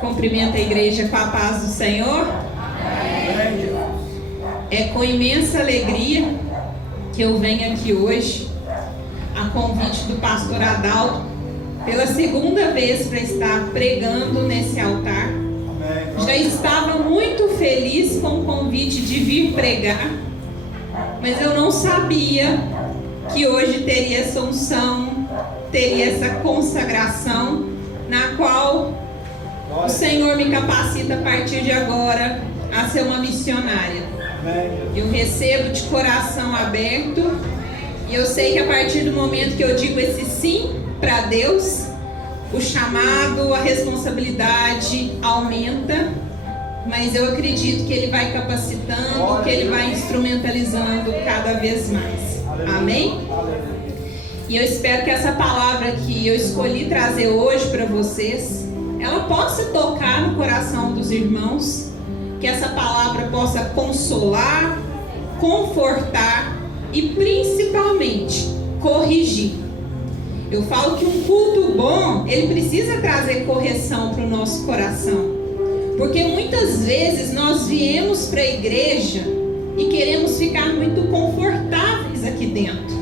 Cumprimento a igreja com a paz do Senhor. É com imensa alegria que eu venho aqui hoje, a convite do pastor Adalto, pela segunda vez para estar pregando nesse altar. Já estava muito feliz com o convite de vir pregar, mas eu não sabia que hoje teria essa unção, teria essa consagração, na qual o Senhor me capacita a partir de agora a ser uma missionária. Eu recebo de coração aberto e eu sei que a partir do momento que eu digo esse sim para Deus, o chamado, a responsabilidade aumenta, mas eu acredito que Ele vai capacitando, que Ele vai instrumentalizando cada vez mais. Amém? E eu espero que essa palavra que eu escolhi trazer hoje para vocês, ela possa tocar no coração dos irmãos, que essa palavra possa consolar, confortar e principalmente corrigir. Eu falo que um culto bom, ele precisa trazer correção para o nosso coração, porque muitas vezes nós viemos para a igreja e queremos ficar muito confortáveis aqui dentro,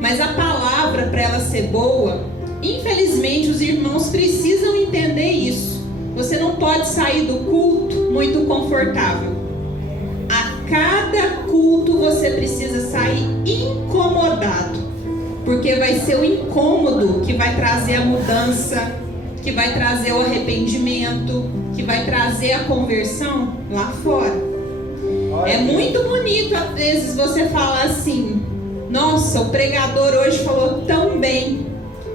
mas a palavra, para ela ser boa, infelizmente os irmãos precisam entender isso. Você não pode sair do culto muito confortável. A cada culto você precisa sair incomodado, porque vai ser o incômodo que vai trazer a mudança, que vai trazer o arrependimento, que vai trazer a conversão lá fora. É muito bonito às vezes você falar assim: nossa, o pregador hoje falou tão bem.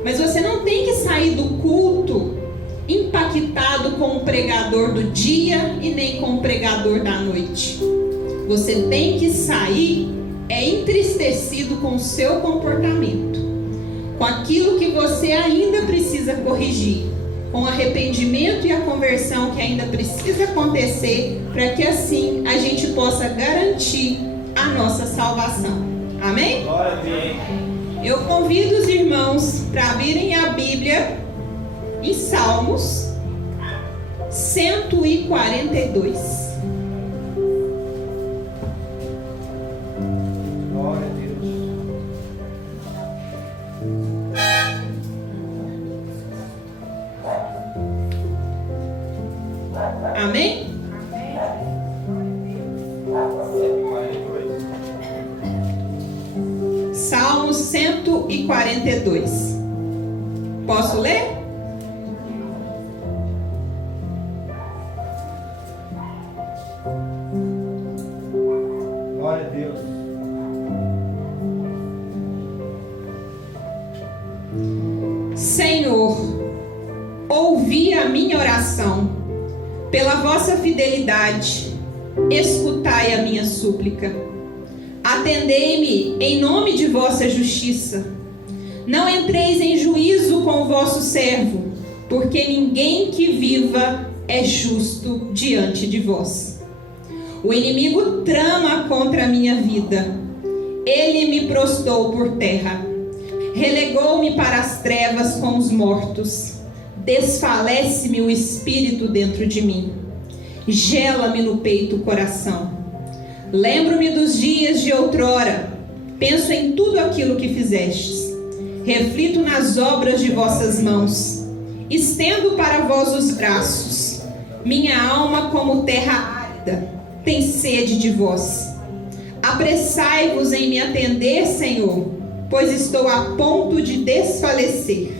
Mas você não tem que sair do culto impactado com o pregador do dia e nem com o pregador da noite. Você tem que sair entristecido com o seu comportamento, com aquilo que você ainda precisa corrigir, com o arrependimento e a conversão que ainda precisa acontecer, para que assim a gente possa garantir a nossa salvação. Amém? Glória a Deus. Eu convido os irmãos para abrirem a Bíblia em Salmos 142. Glória a Deus. Amém? Salmos 142. Posso ler? Glória a Deus. Senhor, ouvi a minha oração. Pela vossa fidelidade, escutai a minha súplica. Atendei-me em nome de vossa justiça. Não entreis em juízo com o vosso servo, porque ninguém que viva é justo diante de vós. O inimigo trama contra a minha vida. Ele me prostrou por terra. Relegou-me para as trevas com os mortos. Desfalece-me o espírito dentro de mim. Gela-me no peito o coração. Lembro-me dos dias de outrora. Penso em tudo aquilo que fizestes. Reflito nas obras de vossas mãos. Estendo para vós os braços. Minha alma, como terra árida, tem sede de vós. Apressai-vos em me atender, Senhor, pois estou a ponto de desfalecer.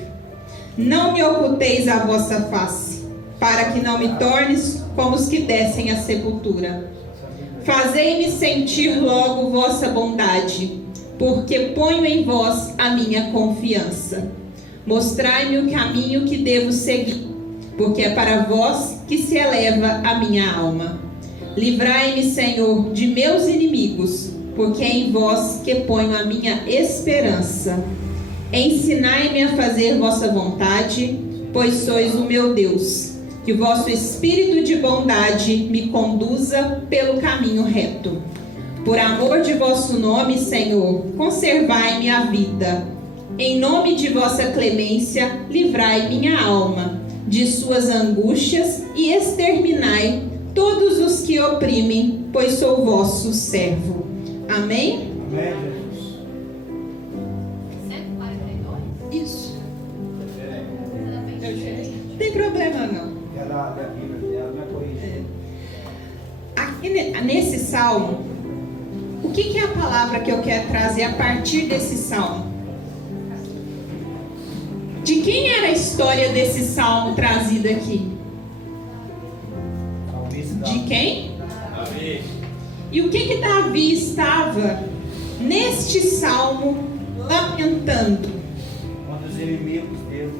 Não me oculteis a vossa face, para que não me tornes como os que descem à sepultura. Fazei-me sentir logo vossa bondade, porque ponho em vós a minha confiança. Mostrai-me o caminho que devo seguir, porque é para vós que se eleva a minha alma. Livrai-me, Senhor, de meus inimigos, porque é em vós que ponho a minha esperança. Ensinai-me a fazer vossa vontade, pois sois o meu Deus. Que vosso espírito de bondade me conduza pelo caminho reto. Por amor de vosso nome, Senhor, conservai minha vida. Em nome de vossa clemência, livrai minha alma. de suas angústias e exterminai todos os que oprimem, pois sou vosso servo. Amém? Amém, Jesus. 142? Isso. Não tem problema não. Aqui nesse salmo, o que é a palavra que eu quero trazer a partir desse salmo? De quem era a história desse salmo trazida aqui? De quem? Davi. E o que Davi estava neste salmo lamentando? Contra os inimigos dele.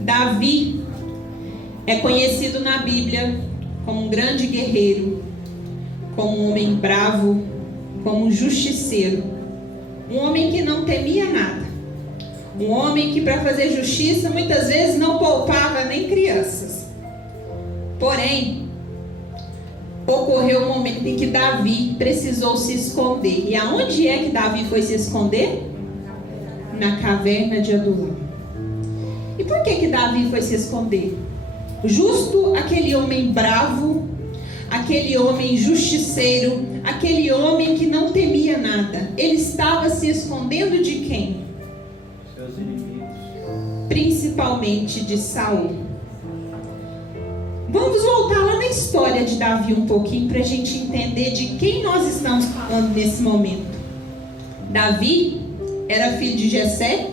Davi é conhecido na Bíblia como um grande guerreiro, como um homem bravo, como um justiceiro, um homem que não temia nada, um homem que para fazer justiça muitas vezes não poupava nem crianças. Porém, ocorreu um momento em que Davi precisou se esconder. E aonde é que Davi foi se esconder? Na caverna de Adulão. E por que Davi foi se esconder? Justo aquele homem bravo, aquele homem justiceiro, aquele homem que não temia nada, ele estava se escondendo de quem? Seus inimigos. Principalmente de Saul. Vamos voltar lá na história de Davi um pouquinho para a gente entender de quem nós estamos falando nesse momento. Davi era filho de Jessé,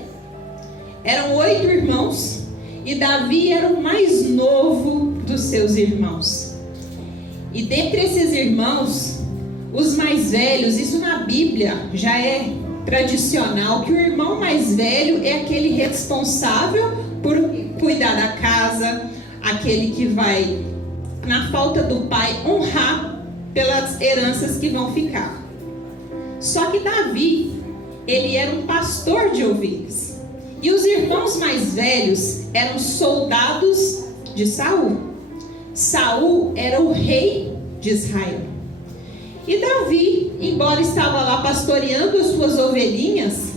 eram 8 irmãos e Davi era o mais novo dos seus irmãos. E dentre esses irmãos, os mais velhos, isso na Bíblia já é tradicional, que o irmão mais velho é aquele responsável por cuidar da casa, aquele que vai, na falta do pai, honrar pelas heranças que vão ficar. Só que Davi, ele era um pastor de ovelhas. E os irmãos mais velhos eram soldados de Saul. Saul era o rei de Israel. E Davi, embora estava lá pastoreando as suas ovelhinhas,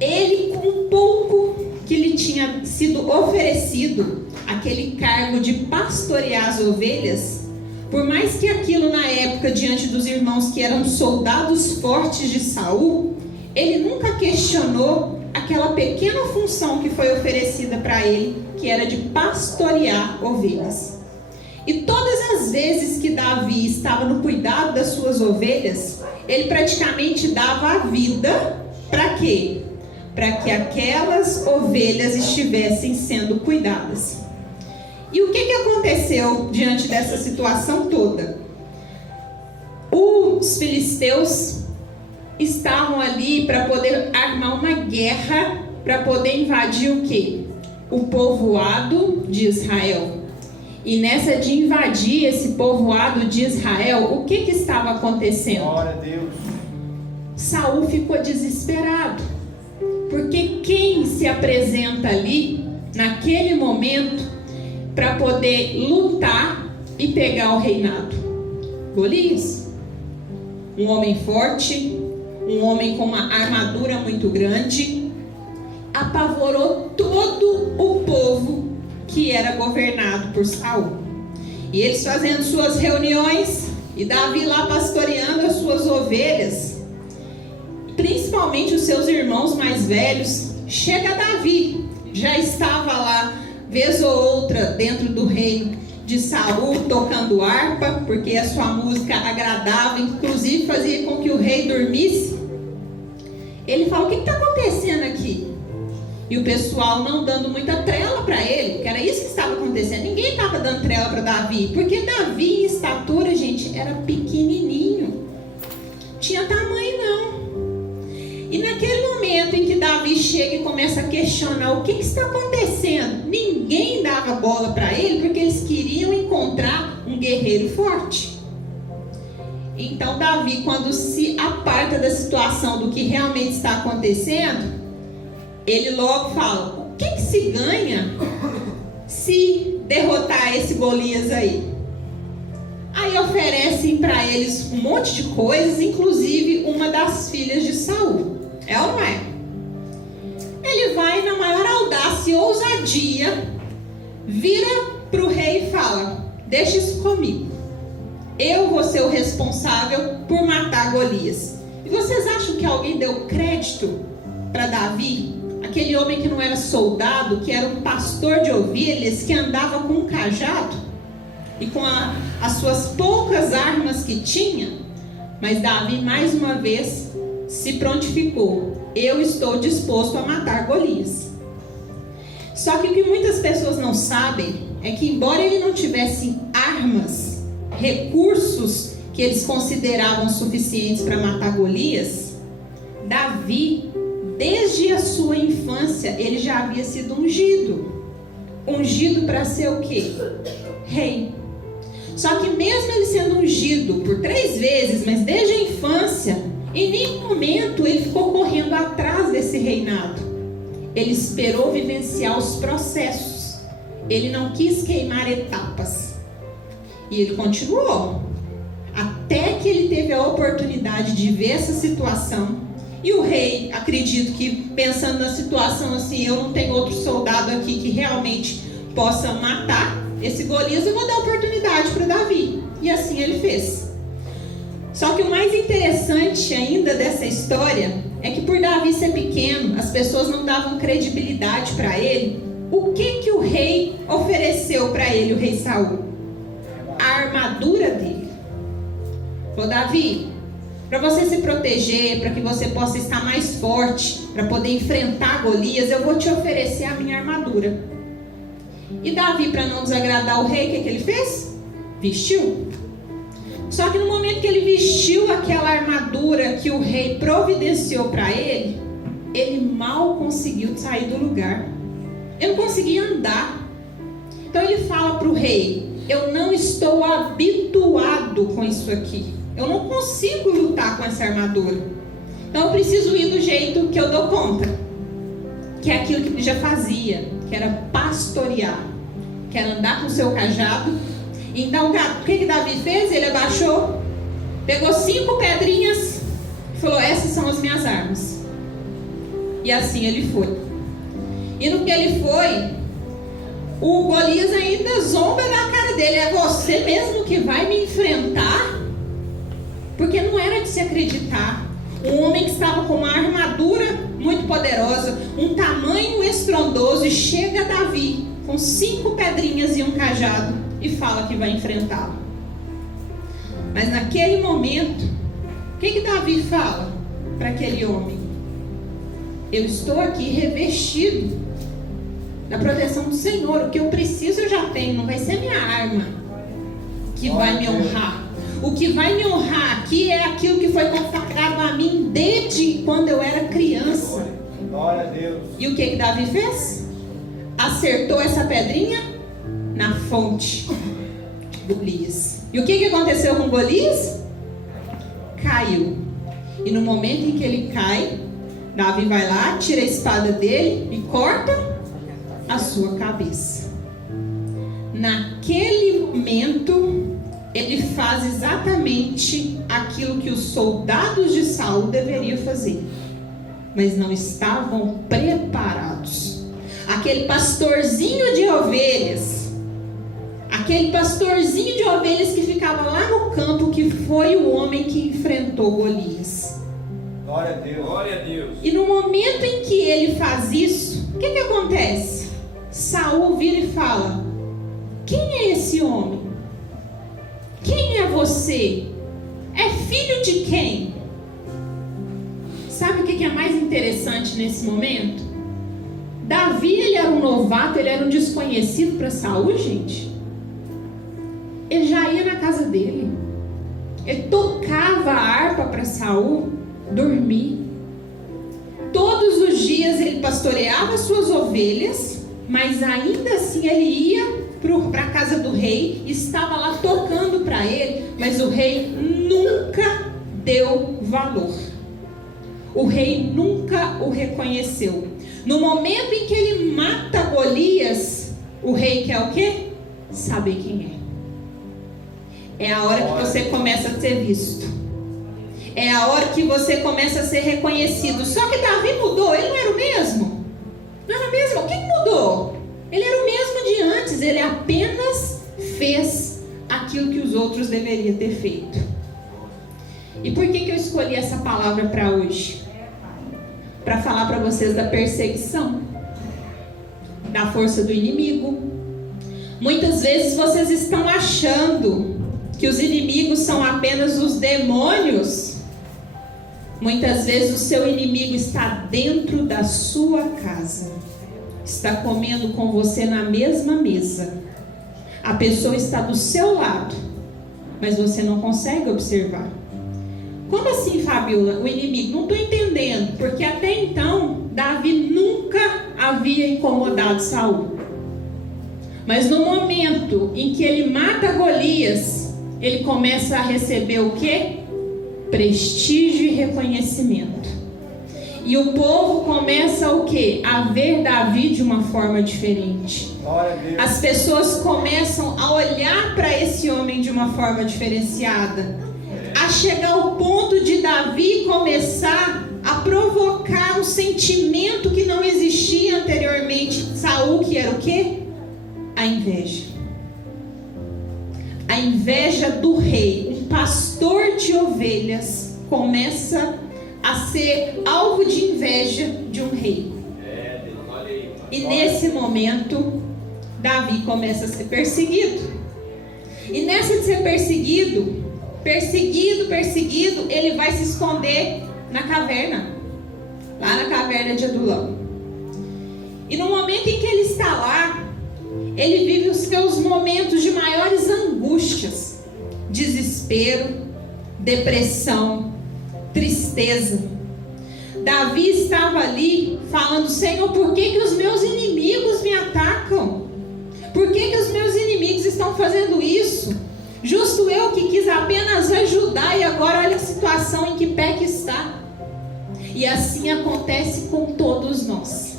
ele, com um pouco que lhe tinha sido oferecido, aquele cargo de pastorear as ovelhas, por mais que aquilo na época, diante dos irmãos que eram soldados fortes de Saul, ele nunca questionou aquela pequena função que foi oferecida para ele, que era de pastorear ovelhas. E todas as vezes que Davi estava no cuidado das suas ovelhas, ele praticamente dava a vida para quê? Para que aquelas ovelhas estivessem sendo cuidadas. E o que aconteceu diante dessa situação toda? Os filisteus estavam ali para poder armar uma guerra, para poder invadir o quê? O povoado de Israel. E nessa de invadir esse povoado de Israel, o que estava acontecendo? Glória a Deus. Saul ficou desesperado, porque quem se apresenta ali, naquele momento, para poder lutar e pegar o reinado? Golias. Um homem forte, um homem com uma armadura muito grande, apavorou todo o povo que era governado por Saul. E eles fazendo suas reuniões, e Davi lá pastoreando as suas ovelhas, principalmente os seus irmãos mais velhos. Chega Davi, já estava lá vez ou outra dentro do reino de Saul, tocando harpa, porque a sua música agradava, inclusive fazia com que o rei dormisse. Ele fala: o que está acontecendo aqui? E o pessoal não dando muita trela para ele, que era isso que estava acontecendo. Ninguém estava dando trela para Davi, porque Davi em estatura, gente, era pequenininho, tinha tamanho não. E naquele momento em que Davi chega e começa a questionar o que está acontecendo, ninguém dava bola para ele, porque eles queriam encontrar um guerreiro forte. Então Davi, quando se aparta da situação do que realmente está acontecendo, ele logo fala: o que se ganha se derrotar esse Golias aí? Aí oferecem para eles um monte de coisas, inclusive uma das filhas de Saul. É ou não é? Ele vai na maior audácia e ousadia, vira para o rei e fala: deixa isso comigo, eu vou ser o responsável por matar Golias. E vocês acham que alguém deu crédito para Davi? Aquele homem que não era soldado, que era um pastor de ovelhas, que andava com um cajado e com as suas poucas armas que tinha. Mas Davi mais uma vez se prontificou: eu estou disposto a matar Golias. Só que o que muitas pessoas não sabem é que, embora ele não tivesse armas, recursos que eles consideravam suficientes para matar Golias, Davi, desde a sua infância, ele já havia sido ungido. Ungido para ser o quê? Rei. Só que mesmo ele sendo ungido por 3 vezes, mas desde a infância, em nenhum momento ele ficou correndo atrás desse reinado. Ele esperou vivenciar os processos. Ele não quis queimar etapas. E ele continuou. Até que ele teve a oportunidade de ver essa situação. E o rei, acredito que pensando na situação assim, eu não tenho outro soldado aqui que realmente possa matar esse Golias, eu vou dar oportunidade para Davi. E assim ele fez. Só que o mais interessante ainda dessa história é que, por Davi ser pequeno, as pessoas não davam credibilidade para ele. O que o rei ofereceu para ele, o rei Saul? A armadura dele. Falou: Davi, para você se proteger, para que você possa estar mais forte, para poder enfrentar Golias, eu vou te oferecer a minha armadura. E Davi, para não desagradar o rei, o que ele fez? Vestiu. Só que no momento que ele vestiu aquela armadura que o rei providenciou para ele, ele mal conseguiu sair do lugar. Ele não conseguia andar. Então ele fala para o rei: eu não estou habituado com isso aqui. Eu não consigo lutar com essa armadura. Então eu preciso ir do jeito que eu dou conta. Que é aquilo que ele já fazia, que era pastorear, que era andar com o seu cajado. Então o que Davi fez? Ele abaixou, pegou 5 pedrinhas e falou: essas são as minhas armas. E assim ele foi. E no que ele foi, o Golias ainda zomba da cara dele: é você mesmo que vai me enfrentar? Porque não era de se acreditar. Um homem que estava com uma armadura muito poderosa, um tamanho estrondoso, e chega Davi com 5 pedrinhas e um cajado e fala que vai enfrentá-lo. Mas naquele momento, o que Davi fala para aquele homem? Eu estou aqui revestido da proteção do Senhor. O que eu preciso eu já tenho. Não vai ser minha arma que vai me honrar. O que vai me honrar aqui é aquilo que foi consagrado a mim desde quando eu era criança. Glória a Deus. E o que Davi fez? Acertou essa pedrinha na fonte de Golias. E o que aconteceu com Golias? Caiu. E no momento em que ele cai, Davi vai lá, tira a espada dele e corta a sua cabeça. Naquele momento, ele faz exatamente aquilo que os soldados de Saul deveriam fazer, mas não estavam preparados. Aquele pastorzinho de ovelhas, que ficava lá no campo, que foi o homem que enfrentou Golias. Glória a Deus. Glória a Deus. E no momento em que ele faz isso, o que acontece? Saul vira e fala: quem é esse homem? Quem é você? É filho de quem? Sabe o que é mais interessante nesse momento? Davi, ele era um novato, ele era um desconhecido para Saul, gente. Ele já ia na casa dele. Ele tocava a harpa para Saul dormir. Todos os dias ele pastoreava suas ovelhas, mas ainda assim ele ia para a casa do rei, estava lá tocando para ele, mas o rei nunca deu valor. O rei nunca o reconheceu. No momento em que ele mata Golias, o rei quer o quê? Saber quem é. É a hora que você começa a ser visto. É a hora que você começa a ser reconhecido. Só que Davi mudou, ele não era o mesmo. Não era o mesmo? O que mudou? Ele era o mesmo de antes. Antes ele apenas fez aquilo que os outros deveriam ter feito. E por que eu escolhi essa palavra para hoje? Para falar para vocês da perseguição, da força do inimigo. Muitas vezes vocês estão achando que os inimigos são apenas os demônios. Muitas vezes o seu inimigo está dentro da sua casa, está comendo com você na mesma mesa. A pessoa está do seu lado, mas você não consegue observar. Como assim, Fabiola? O inimigo? Não estou entendendo, porque até então Davi nunca havia incomodado Saul. Mas no momento em que ele mata Golias, ele começa a receber o quê? Prestígio e reconhecimento. E o povo começa o quê? A ver Davi de uma forma diferente. As pessoas começam a olhar para esse homem de uma forma diferenciada. A chegar ao ponto de Davi começar a provocar um sentimento que não existia anteriormente em Saul, que era o quê? A inveja. A inveja do rei. Um pastor de ovelhas começa a ser alvo de inveja de um rei. E nesse momento, Davi começa a ser perseguido. E nessa de ser perseguido, ele vai se esconder na caverna, lá na caverna de Adulão. E no momento em que ele está lá, ele vive os seus momentos de maiores angústias, desespero, depressão, tristeza. Davi estava ali falando: Senhor, por que os meus inimigos me atacam? Por que os meus inimigos estão fazendo isso? Justo eu que quis apenas ajudar, e agora olha a situação em que pé que está. E assim acontece com todos nós.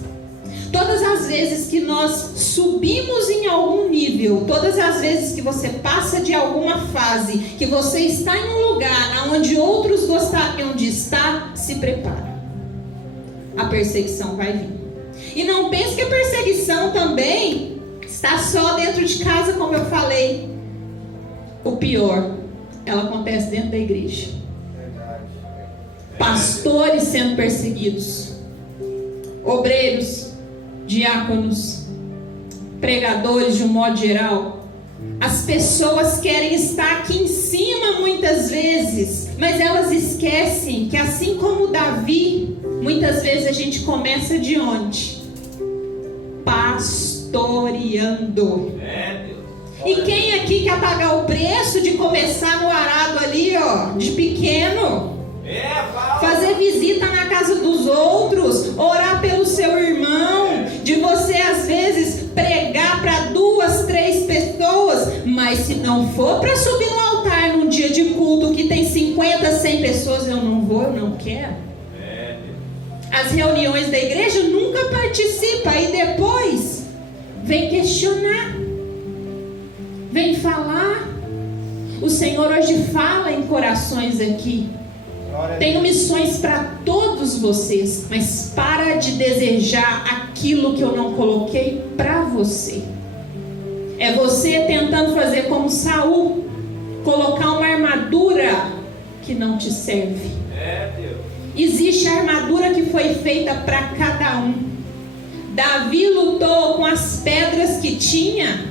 Todas as vezes que nós subimos em algum nível, todas as vezes que você passa de alguma fase, que você está em um lugar onde outros gostariam de estar, se prepara. A perseguição vai vir. E não pense que a perseguição também está só dentro de casa, como eu falei. O pior, ela acontece dentro da igreja. Pastores sendo perseguidos, obreiros, diáconos, pregadores de um modo geral. As pessoas querem estar aqui em cima muitas vezes, mas elas esquecem que, assim como Davi, muitas vezes a gente começa de onde? Pastoreando. E quem aqui quer pagar o preço de começar no arado ali, ó, de pequeno? Fazer visita na casa dos outros, orar pelo seu irmão, de você às vezes pregar para 2, 3 pessoas, mas se não for para subir no altar num dia de culto que tem 50, 100 pessoas, eu não vou, eu não quero. As reuniões da igreja nunca participa e depois vem questionar. Vem falar. O Senhor hoje fala em corações aqui. Tenho missões para todos vocês, mas para de desejar aquilo que eu não coloquei para você. É você tentando fazer como Saul, colocar uma armadura que não te serve. Existe a armadura que foi feita para cada um. Davi lutou com as pedras que tinha.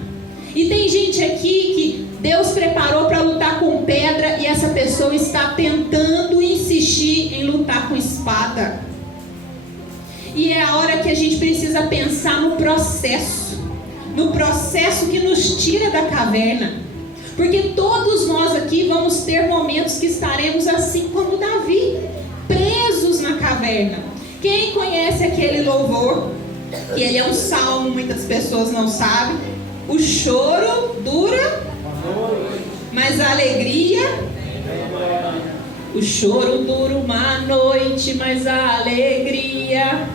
E tem gente aqui que Deus preparou para lutar com pedra e essa pessoa está tentando insistir em lutar com espada. E é a hora que a gente precisa pensar no processo que nos tira da caverna. Porque todos nós aqui vamos ter momentos que estaremos assim como Davi, presos na caverna. Quem conhece aquele louvor, que ele é um salmo, muitas pessoas não sabem. O choro dura, mas a alegria. O choro dura uma noite, mas a alegria.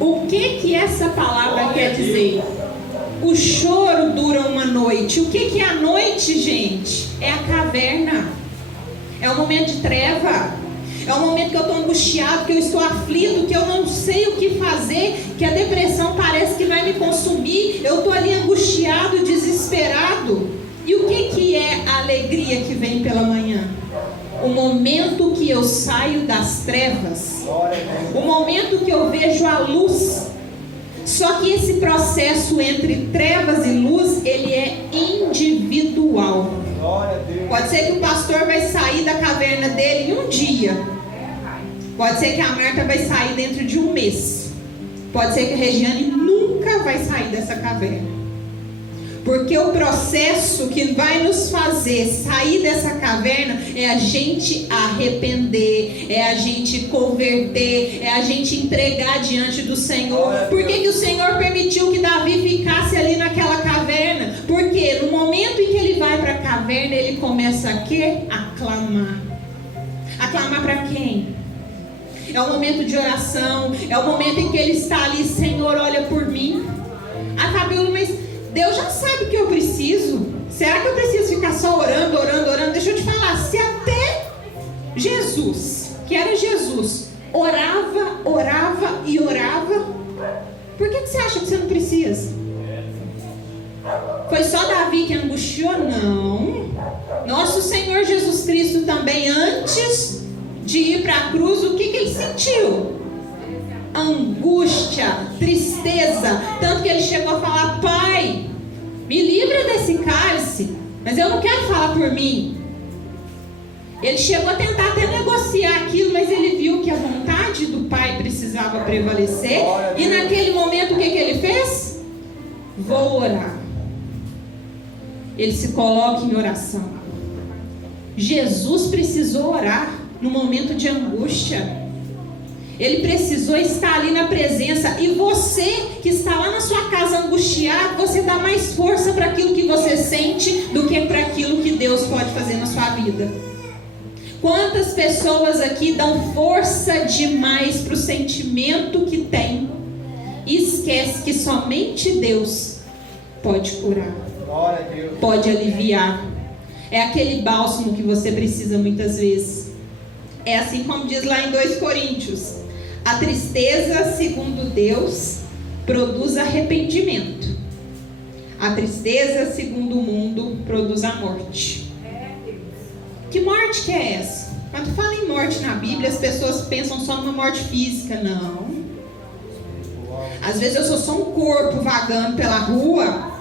O que essa palavra quer dizer? O choro dura uma noite. O que é a noite, gente? É a caverna. É o momento de treva. É o momento que eu estou angustiado, que eu estou aflito, que eu não sei o que fazer. que a depressão parece que vai me consumir, eu estou ali angustiado, desesperado. E o que é a alegria que vem pela manhã? O momento que eu saio das trevas, o momento que eu vejo a luz. Só que esse processo entre trevas e luz, ele é individual. Pode ser que o pastor vai sair da caverna dele em um dia. Pode ser que a Marta vai sair dentro de um mês. Pode ser que a Regiane nunca vai sair dessa caverna. Porque o processo que vai nos fazer sair dessa caverna é a gente arrepender, é a gente converter, é a gente entregar diante do Senhor. Por que o Senhor permitiu que Davi ficasse ali naquela caverna? Porque no momento em que ele vai para a caverna, ele começa a quê? A clamar. A clamar para quem? É o momento de oração, é o momento em que ele está ali, Senhor, olha por mim. Ah, Fabíola, mas Deus já sabe o que eu preciso. Será que eu preciso ficar só orando? Deixa eu te falar, se até Jesus, que era Jesus, orava, por que você acha que você não precisa? Foi só Davi que angustiou? Não. Nosso Senhor Jesus Cristo também, antes de ir para a cruz, o que ele sentiu? Angústia, tristeza, tanto que ele chegou a falar: Pai, me livra desse cálice, mas eu não quero falar por mim. Ele chegou a tentar até negociar aquilo, mas ele viu que a vontade do Pai precisava prevalecer, e naquele momento o que ele fez? Vou orar. Ele se coloca em oração. Jesus precisou orar no momento de angústia. Ele precisou estar ali na presença. E você que está lá na sua casa angustiado, você dá mais força para aquilo que você sente do que para aquilo que Deus pode fazer na sua vida. Quantas pessoas aqui dão força demais para o sentimento que tem e esquece que somente Deus pode curar, pode aliviar. É aquele bálsamo que você precisa muitas vezes. É assim como diz lá em 2 Coríntios: a tristeza, segundo Deus, produz arrependimento. A tristeza, segundo o mundo, produz a morte. Que morte que é essa? Quando fala em morte na Bíblia, as pessoas pensam só numa morte física. Não. Às vezes eu sou só um corpo vagando pela rua,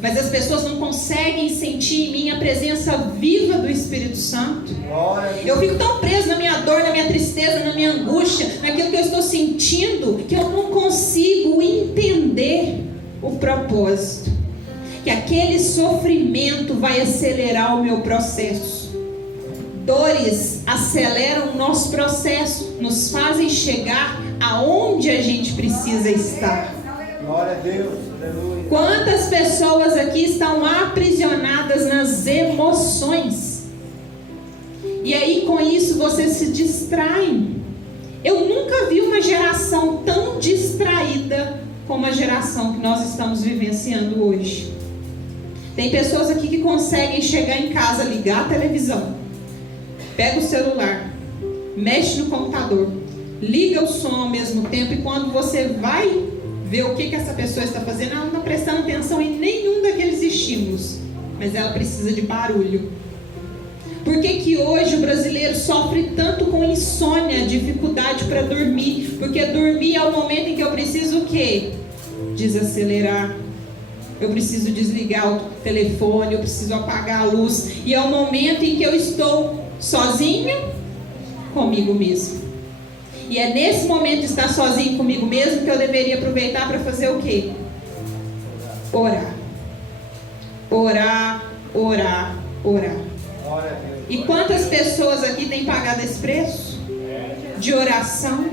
mas as pessoas não conseguem sentir em mim a presença viva do Espírito Santo. Eu fico tão preso na minha dor, na minha tristeza, na minha angústia, naquilo que eu estou sentindo, que eu não consigo entender o propósito. Que aquele sofrimento vai acelerar o meu processo. Dores aceleram o nosso processo, nos fazem chegar aonde a gente precisa estar. Glória a Deus, aleluia. Quantas pessoas aqui estão aprisionadas nas emoções? E aí com isso vocês se distraem. Eu nunca vi uma geração tão distraída como a geração que nós estamos vivenciando hoje. Tem pessoas aqui que conseguem chegar em casa, ligar a televisão, pega o celular, mexe no computador, liga o som ao mesmo tempo, e quando você vai ver o que essa pessoa está fazendo, ela não está prestando atenção em nenhum daqueles estímulos, mas ela precisa de barulho. Por que hoje o brasileiro sofre tanto com insônia, dificuldade para dormir? Porque dormir é o momento em que eu preciso o quê? Desacelerar. Eu preciso desligar o telefone, eu preciso apagar a luz. E é o momento em que eu estou sozinho comigo mesmo. E é nesse momento de estar sozinho comigo mesmo que eu deveria aproveitar para fazer o quê? Orar. Orar, orar, orar. E quantas pessoas aqui têm pagado esse preço? De oração.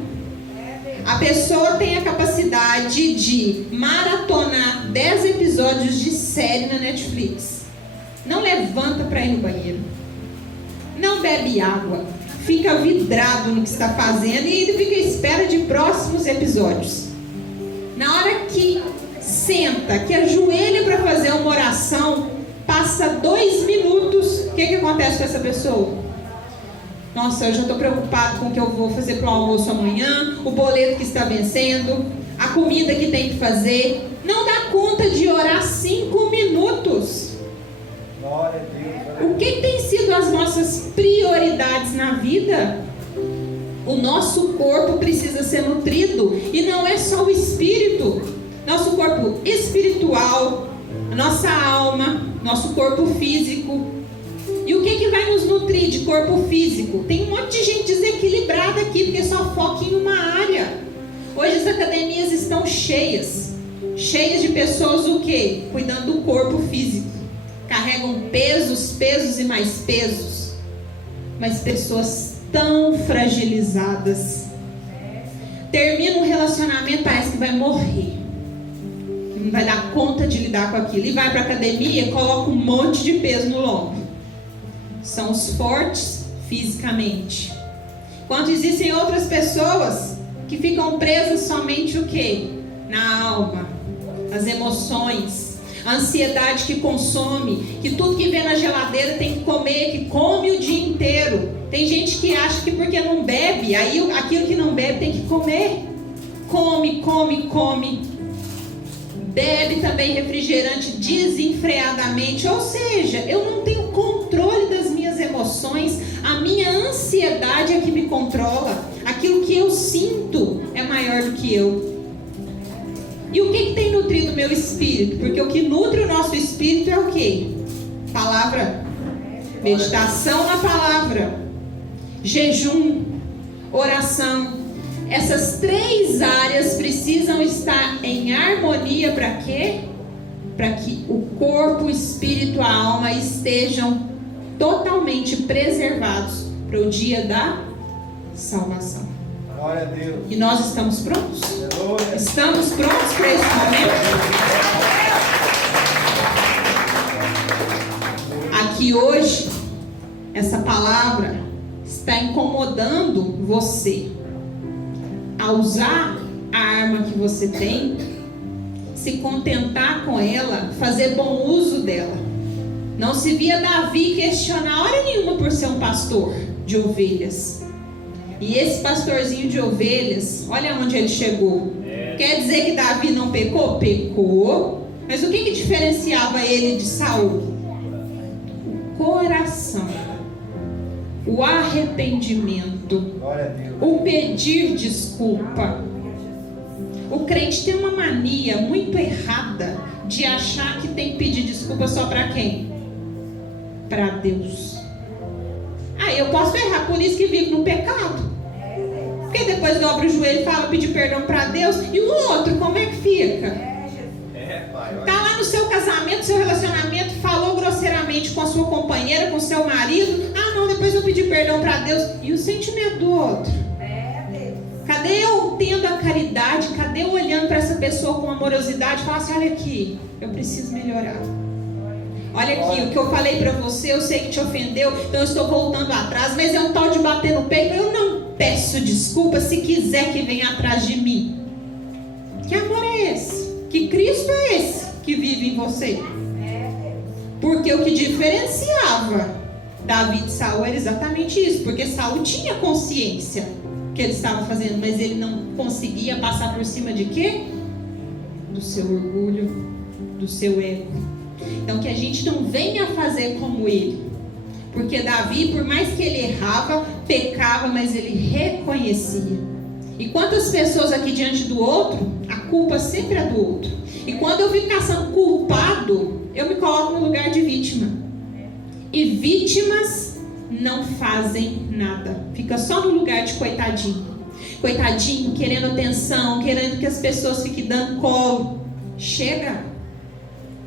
A pessoa tem a capacidade de maratonar 10 episódios de série na Netflix. Não levanta para ir no banheiro. Não bebe água. Fica vidrado no que está fazendo e fica à espera de próximos episódios. Na hora que senta, que ajoelha para fazer uma oração, passa 2 minutos, o que acontece com essa pessoa? Nossa, eu já estou preocupado com o que eu vou fazer para o almoço amanhã, o boleto que está vencendo, a comida que tem que fazer, não dá conta de orar 5 minutos. Glória a Deus. O que tem sido as nossas prioridades na vida? O nosso corpo precisa ser nutrido, e não é só o espírito, nosso corpo espiritual, a nossa alma, nosso corpo físico. E o que vai nos nutrir de corpo físico? Tem um monte de gente desequilibrada aqui, porque só foca em uma área. Hoje as academias estão cheias de pessoas o quê? Cuidando do corpo físico. Carregam pesos e mais pesos. Mas pessoas tão fragilizadas. Termina um relacionamento, parece que vai morrer. Não vai dar conta de lidar com aquilo. E vai para a academia e coloca um monte de peso no lombo. São os fortes fisicamente. Enquanto existem outras pessoas que ficam presas somente o quê? Na alma, as emoções, a ansiedade que consome, que tudo que vê na geladeira tem que comer, que come o dia inteiro. Tem gente que acha que porque não bebe, aí aquilo que não bebe tem que comer. Come. Bebe também refrigerante desenfreadamente. Ou seja, eu não tenho controle das minhas emoções. A minha ansiedade é que me controla. Aquilo que eu sinto é maior do que eu. E o que tem nutrido o meu espírito? Porque o que nutre o nosso espírito é o quê? Palavra. Meditação na palavra. Jejum. Oração. Essas 3 áreas precisam estar em harmonia para quê? Para que o corpo, o espírito, a alma estejam totalmente preservados para o dia da salvação. Glória a Deus. E nós estamos prontos? Glória. Estamos prontos para esse momento? Aqui hoje, essa palavra está incomodando você a usar a arma que você tem, se contentar com ela, fazer bom uso dela. Não se via Davi questionar hora nenhuma por ser um pastor de ovelhas. E esse pastorzinho de ovelhas, olha onde ele chegou. Quer dizer que Davi não pecou? Pecou. Mas o que diferenciava ele de Saul? O coração, o arrependimento, o pedir desculpa. O crente tem uma mania muito errada de achar que tem que pedir desculpa só para quem? Para Deus. Eu posso errar, por isso que vivo no pecado. Porque depois dobra o joelho e fala pedir perdão para Deus. E o outro, como é que fica? Está lá no seu casamento, seu relacionamento, falou grosseiramente com a sua companheira, com o seu marido. Não, depois eu pedi perdão para Deus. E o sentimento do outro? Cadê eu tendo a caridade? Cadê eu olhando para essa pessoa com amorosidade e falar assim, olha aqui, eu preciso melhorar. Olha aqui, o que eu falei para você, eu sei que te ofendeu, então eu estou voltando atrás, mas é um tal de bater no peito. Eu não peço desculpa, se quiser que venha atrás de mim. Que amor é esse? Que Cristo é esse que vive em você? Porque o que diferenciava Davi de Saul era exatamente isso, porque Saul tinha consciência que ele estava fazendo, mas ele não conseguia passar por cima de quê? Do seu orgulho, do seu ego. Então que a gente não venha fazer como ele, porque Davi, por mais que ele errava, pecava, mas ele reconhecia. E quantas pessoas aqui diante do outro, a culpa sempre é do outro. E quando eu fico caçando culpado, eu me coloco no lugar de vítima. E vítimas não fazem nada, fica só no lugar de coitadinho. Coitadinho, querendo atenção, querendo que as pessoas fiquem dando colo. Chega,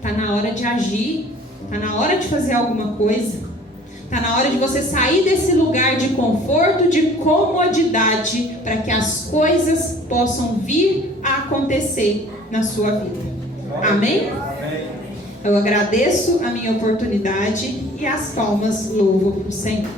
tá na hora de agir, tá na hora de fazer alguma coisa. Tá na hora de você sair desse lugar de conforto, de comodidade, para que as coisas possam vir a acontecer na sua vida. Amém? Eu agradeço a minha oportunidade e as palmas louvo o Senhor.